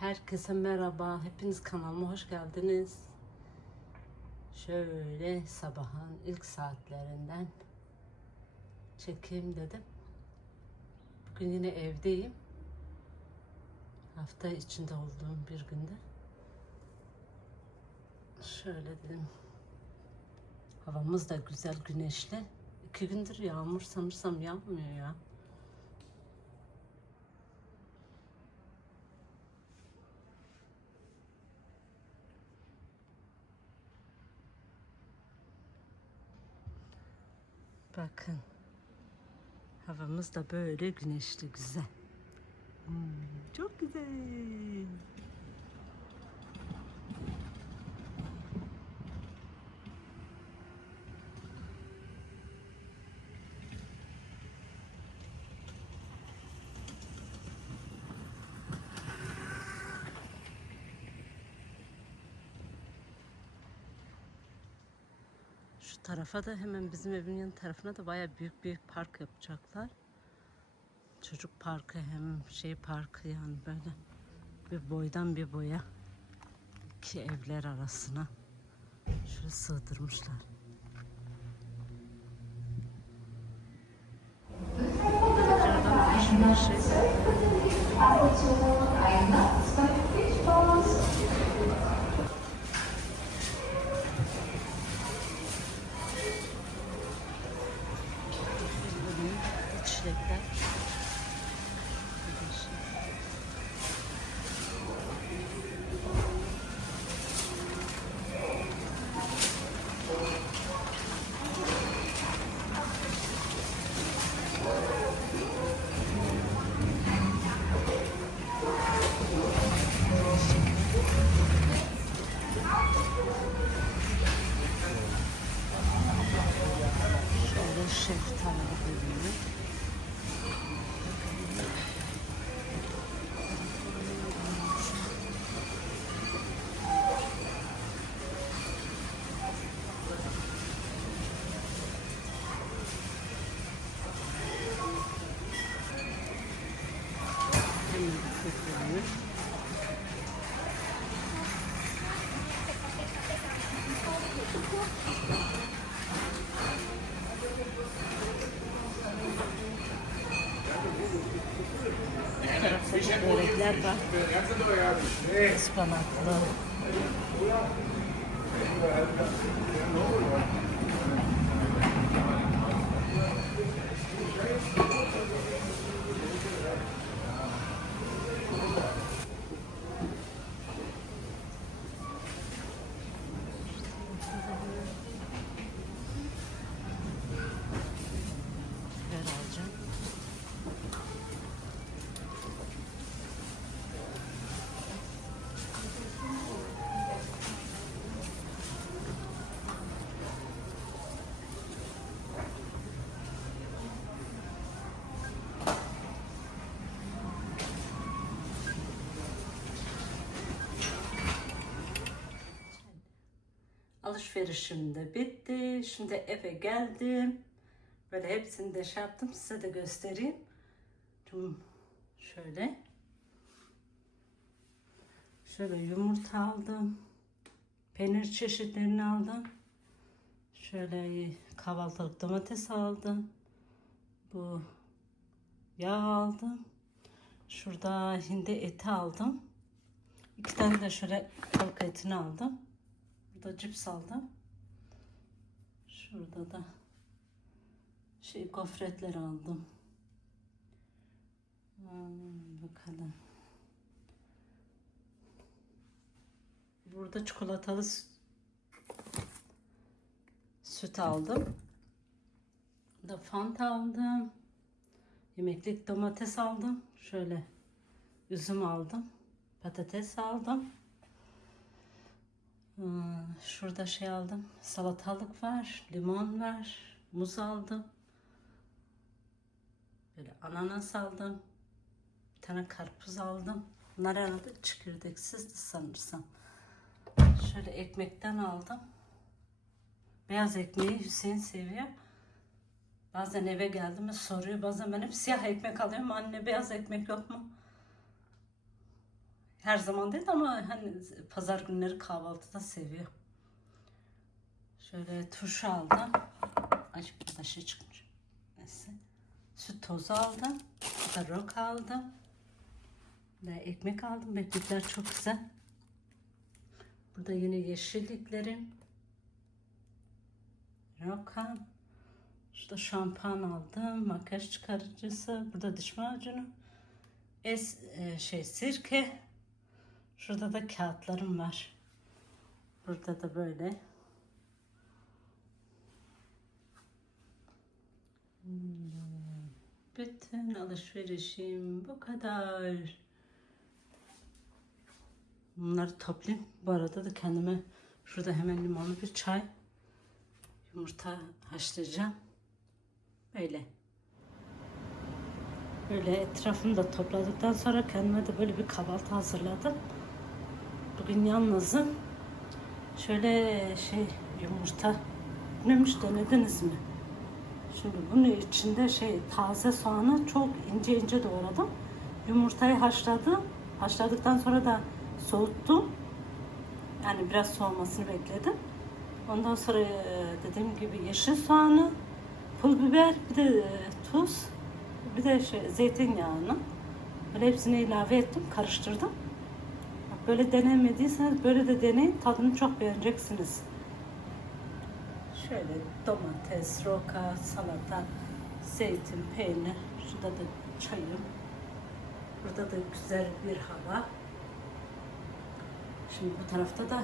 Herkese merhaba. Hepiniz kanalıma hoş geldiniz. Şöyle sabahın ilk saatlerinden çekeyim dedim. Bugün yine evdeyim. Hafta içinde olduğum bir günde. Şöyle dedim. Havamız da güzel güneşli. İki gündür yağmur sanırsam yağmıyor ya. Bakın. Havamız da böyle güneşli güzel. Hmm, çok güzel. Tarafa da hemen bizim evin yan tarafına da baya büyük bir park yapacaklar. Çocuk parkı hem şey parkı yani böyle bir boydan bir boya iki evler arasına şöyle sığdırmışlar. Alışverişe bölüm Tarafta da börekler var. Ispanaklı. Biber alacağım. Alışverişim de bitti. Şimdi eve geldim. Böyle hepsini de şey yaptım. Size de göstereyim. Şöyle. Şöyle yumurta aldım. Peynir çeşitlerini aldım. Şöyle kahvaltılık domates aldım. Bu yağ aldım. Şurada hindi eti aldım. İki tane de şöyle tavuk etini aldım. Burada cips aldım. Şurada da şey gofretler aldım. Hmm, bakalım. Burada çikolatalı sü- süt aldım. Da fanta aldım. Yemeklik domates aldım. Şöyle üzüm aldım. Patates aldım. Hmm, Şurada şey aldım. Salatalık var, limon var, muz aldım. Böyle ananas aldım. Bir tane karpuz aldım. Bunlar herhalde çekirdeksizdi sanırsam. Şöyle ekmekten aldım. Beyaz ekmeği Hüseyin seviyor. Bazen eve geldim mi soruyor. Bazen ben hep siyah ekmek alıyorum. Anne beyaz ekmek yok mu? Her zaman değil ama hani pazar günleri kahvaltıda seviyor. Şöyle turşu aldım. Ay burada şey çıkmış. Neyse. Süt tozu aldım. Bir roka aldım. Ve ekmek aldım. Ekmekler çok güzel. Burada yine yeşilliklerim. Roka. Şurada şampuan aldım. Makyaj çıkarıcısı. Burada diş macunu. Es, e, şey sirke. Şurada da kağıtlarım var. Burada da böyle. Bütün alışverişim bu kadar. Bunları toplayayım. Bu arada da kendime şurada hemen limonlu bir çay, yumurta haşlayacağım. Böyle. Böyle etrafını da topladıktan sonra kendime de böyle bir kahvaltı hazırladım. Bugün yalnızım. Şöyle şey yumurta neymiş denediniz mi? Şimdi bunun içinde şey taze soğanı çok ince ince doğradım. Yumurtayı haşladım. Haşladıktan sonra da soğuttum. Yani biraz soğumasını bekledim. Ondan sonra e, dediğim gibi yeşil soğanı, pul biber, bir de e, tuz, bir de şey, zeytinyağını. Böyle hepsini ilave ettim, karıştırdım. Böyle denemediyseniz böyle de deneyin. Tadını çok beğeneceksiniz. Şöyle domates, roka, salata, zeytin, peynir. Şurada da çayım. Burada da güzel bir hava. Şimdi bu tarafta da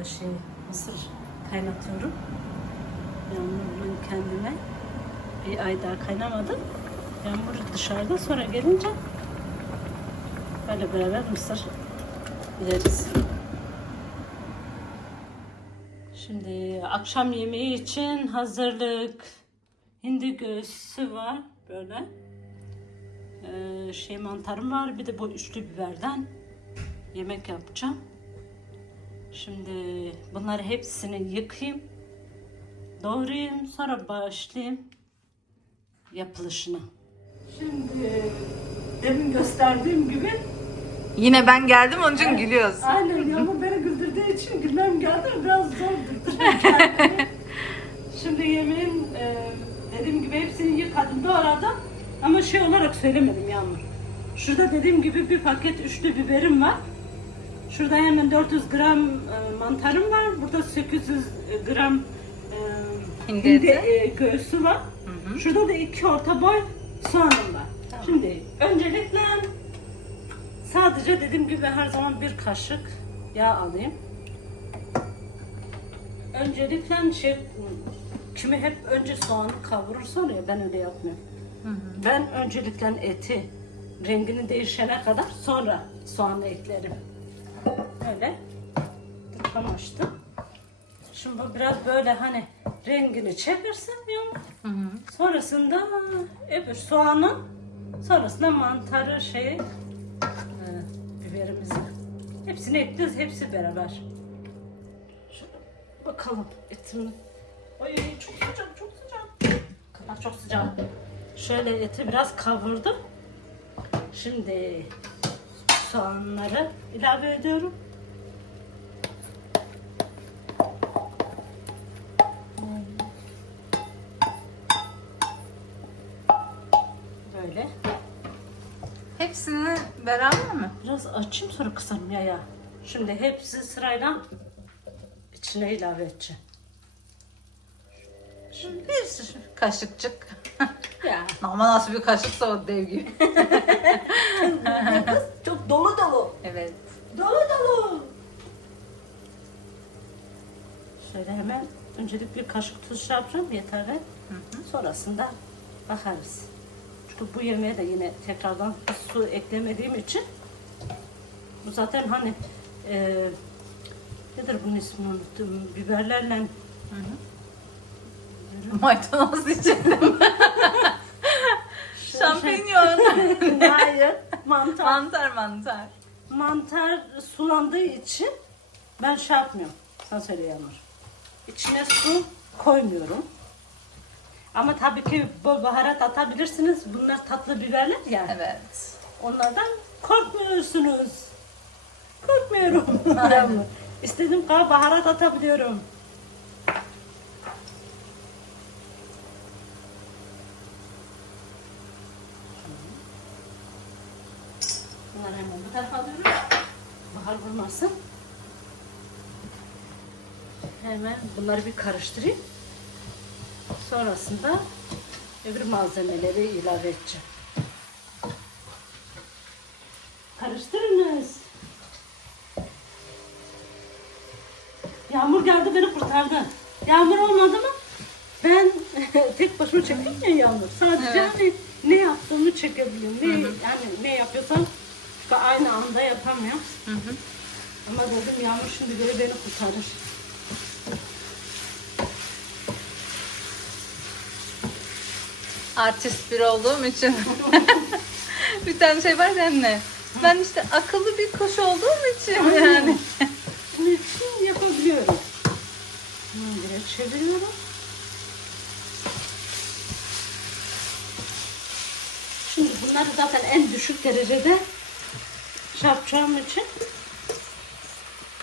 e, şey mısır kaynatıyorum. Yağmurun kendime bir ay daha kaynamadı. Yağmur dışarıda sonra gelince böyle beraber mısır yeriz. Şimdi akşam yemeği için hazırlık. Hindi göğsü var böyle. Ee, şey mantarım var. Bir de bu üçlü biberden yemek yapacağım. Şimdi bunları hepsini yıkayayım. Doğrayayım. Sonra başlayayım yapılışına. Şimdi demin gösterdiğim gibi Yine ben geldim onun için gülüyoruz. Aynen Yağmur beni güldürdüğü için gülmem geldi biraz zor kendimi. Şimdi yemeğin e, dediğim gibi hepsini yıkadım doğradım ama şey olarak söylemedim Yağmur. Şurada dediğim gibi bir paket üçlü biberim var. Şurada hemen 400 gram e, mantarım var. Burada 800 gram e, Hindi hindi e, göğsü var. Şurada da iki orta boy soğanım var. Şimdi öncelikle Sadece dediğim gibi her zaman bir kaşık yağ alayım. Öncelikle şey kimi hep önce soğanı kavurur sonra ya ben öyle yapmıyorum. Ben öncelikle eti rengini değişene kadar sonra soğanı eklerim. Öyle. Tam açtım. Şimdi bu biraz böyle hani rengini çevirsin ya. Sonrasında öbür soğanın sonrasında mantarı şeyi biberimizi. Hepsini ekliyoruz, hepsi beraber. Şöyle bakalım etimin. Ay çok sıcak, çok sıcak. Kadar çok sıcak. Şöyle eti biraz kavurdum. Şimdi soğanları ilave ediyorum. Beraber mi? Biraz açayım sonra kısarım ya ya. Şimdi hepsi sırayla içine ilave edeceğim. Bir kaşıkçık. Ya. Ama nasıl bir kaşıksa o dev gibi. Çok dolu dolu. evet. Dolu dolu. Şöyle hemen öncelik bir kaşık tuz şey yapacağım yeterli. Sonrasında bakarız. Bu yemeğe de yine tekrardan su eklemediğim için bu zaten hani e, nedir bunun ismini unuttum. Biberlerle Maydanoz içinde mi? Şampinyon. Hayır. Mantar. mantar mantar. Mantar sulandığı için ben şey yapmıyorum. Sana söyle Yağmur. İçine su koymuyorum. Ama tabii ki bol baharat atabilirsiniz. Bunlar tatlı biberler ya. Evet. Onlardan korkmuyorsunuz. Korkmuyorum. İstediğim kadar baharat atabiliyorum. Bunları hemen bu tarafa alıyorum. Bahar vurmasın. Hemen bunları bir karıştırayım. Sonrasında öbür malzemeleri ilave edeceğim. Karıştırınız. Yağmur geldi beni kurtardı. Yağmur olmadı mı? Ben tek başıma çekeyim ya yağmur. Sadece Evet. hani ne yaptığımı çekebiliyorum. Ne, yani ne yapıyorsam aynı anda yapamıyorum. Ama dedim yağmur şimdi böyle beni kurtarır. Artist biri olduğum için. bir tane şey var ya anne. Ben işte akıllı bir kuş olduğum için yani. Şimdi şimdi yapabiliyorum. Böyle çeviriyorum. Şimdi bunları zaten en düşük derecede yapacağım için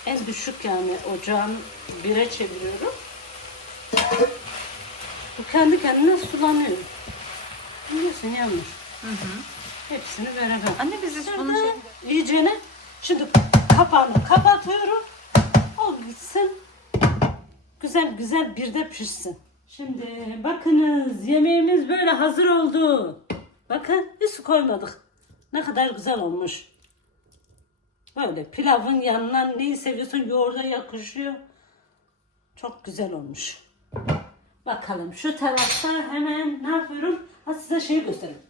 en düşük yani ocağın bire çeviriyorum. Bu kendi kendine sulanıyor. Biliyorsun Yağmur. Hepsini beraber. Anne biz hiç bunu şey... iyicene şimdi kapağını kapatıyorum. O gitsin. Güzel güzel bir de pişsin. Şimdi bakınız yemeğimiz böyle hazır oldu. Bakın bir su koymadık. Ne kadar güzel olmuş. Böyle pilavın yanına neyi seviyorsun yoğurda yakışıyor. Çok güzel olmuş. Bakalım şu tarafta hemen ne yapıyorum? Ha size şeyi göstereyim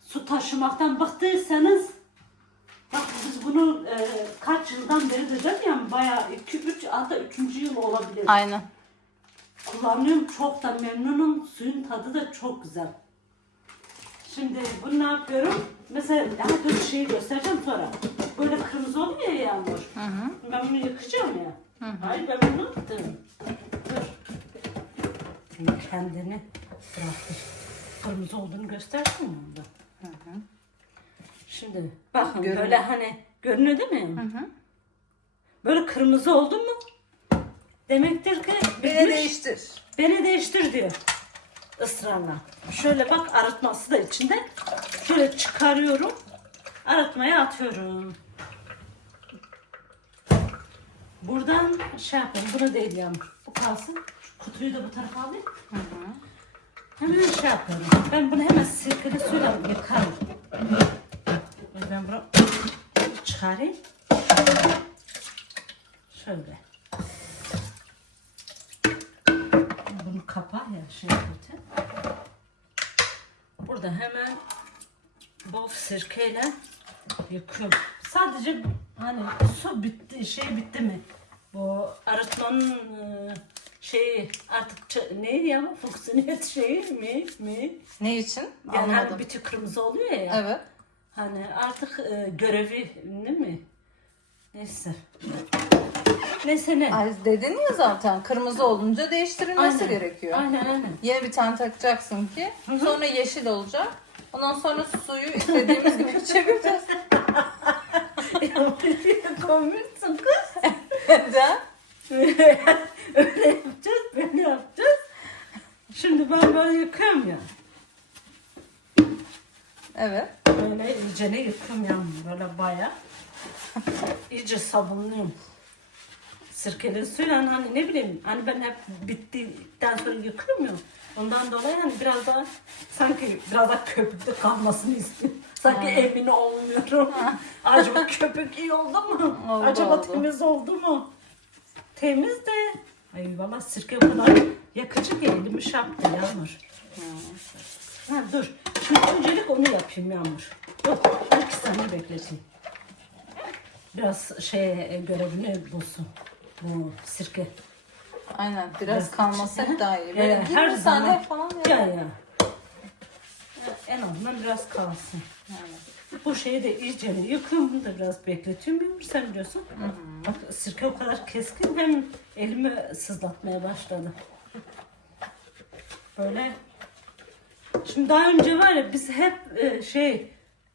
su taşımaktan bıktıysanız bak biz bunu e, kaç yıldan beri dedim ya bayağı 2 3 hatta 3. yıl olabilir. Aynen. Kullanıyorum çok da memnunum. Suyun tadı da çok güzel. Şimdi bunu ne yapıyorum? Mesela daha dur şeyi göstereceğim sonra. Böyle kırmızı oluyor ya yağmur. Ben bunu yıkayacağım ya. Hayır ben bunu attım. Dur. Kendini göstersin mi orada? Şimdi bakın Görünüyor. böyle hani görünüyor değil mi? Böyle kırmızı oldu mu? Demektir ki Beni bitmiş. değiştir. Beni değiştir diyor. Israrla. Şöyle bak arıtması da içinde. Şöyle çıkarıyorum. Arıtmaya atıyorum. Buradan şey yapayım. Bunu değil yani. Bu kalsın. Şu kutuyu da bu tarafa alayım. Hemen şey yapıyorum. Ben bunu hemen sirkeli suyla yıkarım. Ben bunu çıkarayım. Şöyle. Bunu kapa ya şey kötü. Burada hemen bol sirkeyle yıkıyorum. Sadece hani su bitti, şey bitti mi? Bu arıtmanın şeyi artık neydi ya? Fonksiyonel şeyi mi? mi? Ne için? Yani hani bir kırmızı oluyor ya. Evet. Hani artık e, görevi değil mi? Neyse. Neyse ne? Ay dedin ya zaten kırmızı olunca değiştirilmesi Aynen. gerekiyor. Aynen aynen. Yeni bir tane takacaksın ki sonra yeşil olacak. Ondan sonra suyu istediğimiz gibi çevireceğiz. Komiksin kız. Neden? Öyle yapacağız, böyle yapacağız. Şimdi ben böyle yıkıyorum ya. Evet. Böyle iyice ne yıkıyorum ya böyle baya. İyice sabunluyorum. Sirkeli suyla hani ne bileyim hani ben hep bittikten sonra yıkıyorum ya. Ondan dolayı hani biraz daha sanki biraz daha köpüklü kalmasını istiyorum. Sanki emin olmuyorum. Acaba köpük iyi oldu mu? Oldu, Acaba oldu. temiz oldu mu? Temiz de. Ay valla sirke o kadar yakıcı ki elimi şaptı Yağmur. Ha, dur. Şimdi öncelik onu yapayım Yağmur. Dur. İki saniye bekleteyim. Biraz şey görevini bulsun. Bu sirke. Aynen biraz kalması hep daha iyi. Böyle 20 her saniye zaman. falan Ya ya. ya. En azından biraz kalsın. Yani. Bu şeyi de iyice yıkıyorum. Bunu da biraz bekletiyorum. Sen biliyorsun. Bak sirke o kadar keskin hem elimi sızlatmaya başladı. Böyle. Şimdi daha önce var ya biz hep e, şey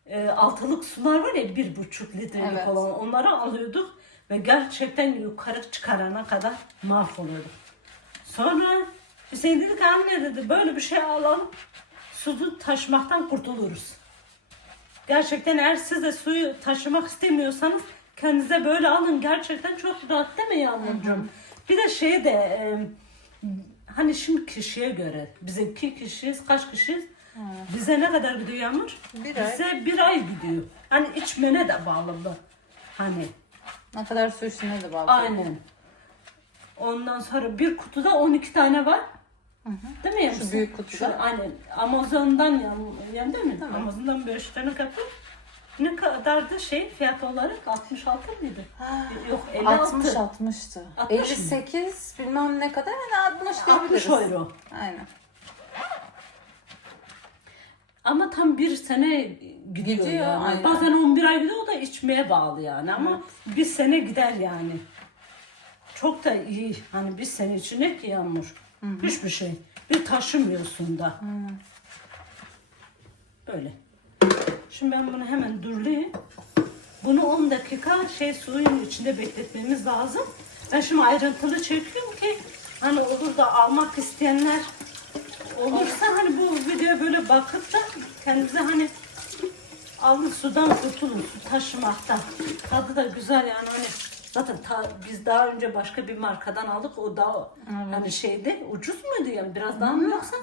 e, altılık sular var ya bir buçuk litrelik Evet. olan onları alıyorduk ve gerçekten yukarı çıkarana kadar mahvoluyorduk. Sonra Hüseyin dedi ki anne dedi böyle bir şey alalım suyu taşımaktan kurtuluruz. Gerçekten eğer siz de suyu taşımak istemiyorsanız kendinize böyle alın. Gerçekten çok rahat değil mi yavrucuğum? Bir de şey de e, hani şimdi kişiye göre biz iki kişiyiz kaç kişiyiz? Bize ne kadar gidiyor Yağmur? Bir ay. Bize bir ay gidiyor. Hani içmene de bağlı. Hani Ne kadar su içtiğine de bağlı. aynen. Ondan sonra bir kutuda 12 tane var. Değil mi Yağmur? Şu büyük kutuda. Şu, aynen. Amazon'dan yan, yan değil mi? Tamam. Amazon'dan 5 tane kapı. Ne kadardı şey fiyat olarak? 66 mıydı? Yok 56. 60 60'tı. 60 mı? 58 bilmem ne kadar yani 60 diyebiliriz. 60 euro. Aynen. Ama tam bir sene gidiyor, Gidiyor, yani. aynen. Bazen 11 ay gidiyor o da içmeye bağlı yani ama bir sene gider yani. Çok da iyi. Hani bir sene için ne ki Yağmur? Hiçbir şey. Bir taşımıyorsun da. Böyle. Şimdi ben bunu hemen durlayayım. Bunu 10 dakika şey suyun içinde bekletmemiz lazım. Ben şimdi ayrıntılı çekiyorum ki hani olur da almak isteyenler olursa hani bu videoya böyle bakıp da kendinize hani alın sudan kurtulun su taşımaktan. Tadı da güzel yani hani zaten ta- biz daha önce başka bir markadan aldık o da hani şeyde ucuz muydu yani biraz daha mı yoksa?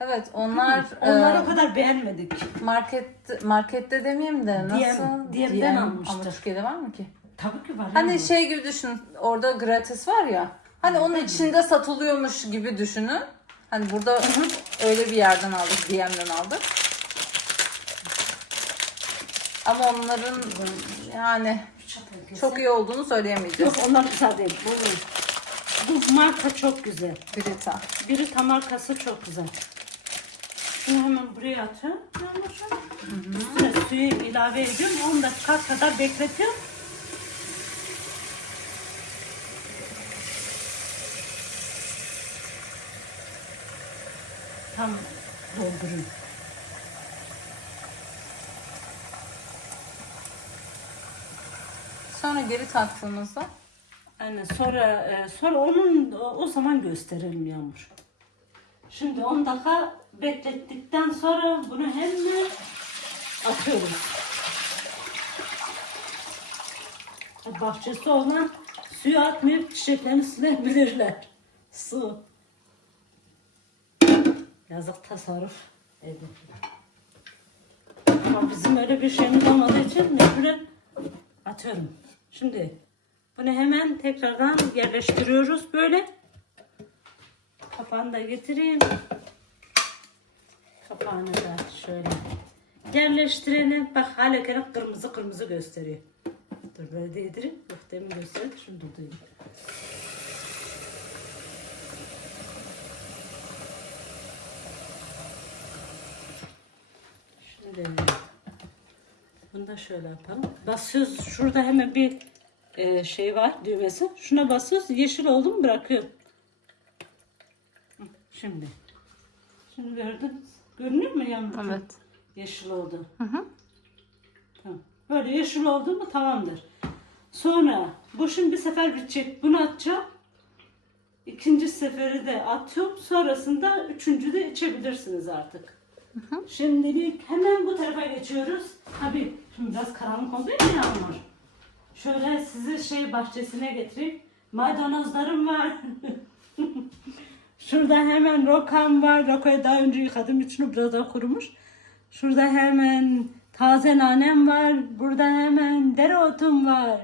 Evet onlar Onları e, o kadar beğenmedik. market markette demeyeyim de nasıl? DM, DM'den almıştı. Ama Türkiye'de var mı ki? Tabii ki var. Hani şey gibi düşün. Orada gratis var ya. Hani onun içinde satılıyormuş gibi düşünün. Hani burada öyle bir yerden aldık, DM'den aldık. Ama onların yani çok iyi olduğunu söyleyemeyeceğiz. Yok onlar güzel değil. Bu, bu marka çok güzel. Brita. Brita markası çok güzel. Şunu hemen buraya atıyorum. Üstüne suyu ilave ediyorum. 10 dakika kadar bekletiyorum. Tam dolduruyorum. Sonra geri taktığımızda Aynen sonra e, sonra onun o, o zaman gösterelim Yağmur. Şimdi 10 dakika beklettikten sonra bunu hemen atıyoruz. E, Bahçesi olan suyu atmayıp çiçeklerini silebilirler. Su. Yazık tasarruf edin. Ama bizim öyle bir şeyimiz olmadığı için mecburen atıyorum. Şimdi bunu hemen tekrardan yerleştiriyoruz böyle. Kapağını da getireyim. Kapağını da şöyle yerleştirelim. Bak hala gene kırmızı kırmızı gösteriyor. Dur böyle değdireyim. Yok demin gösterdi. Şimdi durdurayım. Şimdi da şöyle yapalım. Basıyoruz. Şurada hemen bir e, şey var düğmesi. Şuna basıyoruz. Yeşil oldu mu bırakıyor. Hı, Şimdi. Şimdi gördün. Görünüyor mu yavrum? Evet. Yeşil oldu. Hı hı. Tamam. Böyle yeşil oldu mu tamamdır. Sonra bu şimdi bir sefer bitecek. Bunu atacağım. İkinci seferi de atıyorum. Sonrasında üçüncü de içebilirsiniz artık. Şimdilik hemen bu tarafa geçiyoruz. Tabii şimdi biraz karanlık oldu ya yağmur. Şöyle sizi şey bahçesine getireyim. Maydanozlarım var. Şurada hemen rokam var. Rokayı daha önce yıkadım. İçini biraz daha kurumuş. Şurada hemen taze nanem var. Burada hemen dereotum var.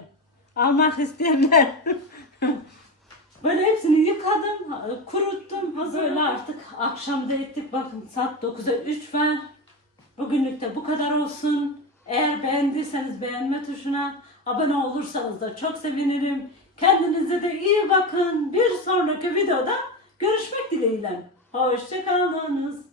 Almak isteyenler. Böyle hepsini yıkadım, kuruttum. Hazırla artık akşam da ettik. Bakın saat 9'a 3 var. Bugünlük de bu kadar olsun. Eğer beğendiyseniz beğenme tuşuna abone olursanız da çok sevinirim. Kendinize de iyi bakın. Bir sonraki videoda görüşmek dileğiyle. Hoşçakalınız.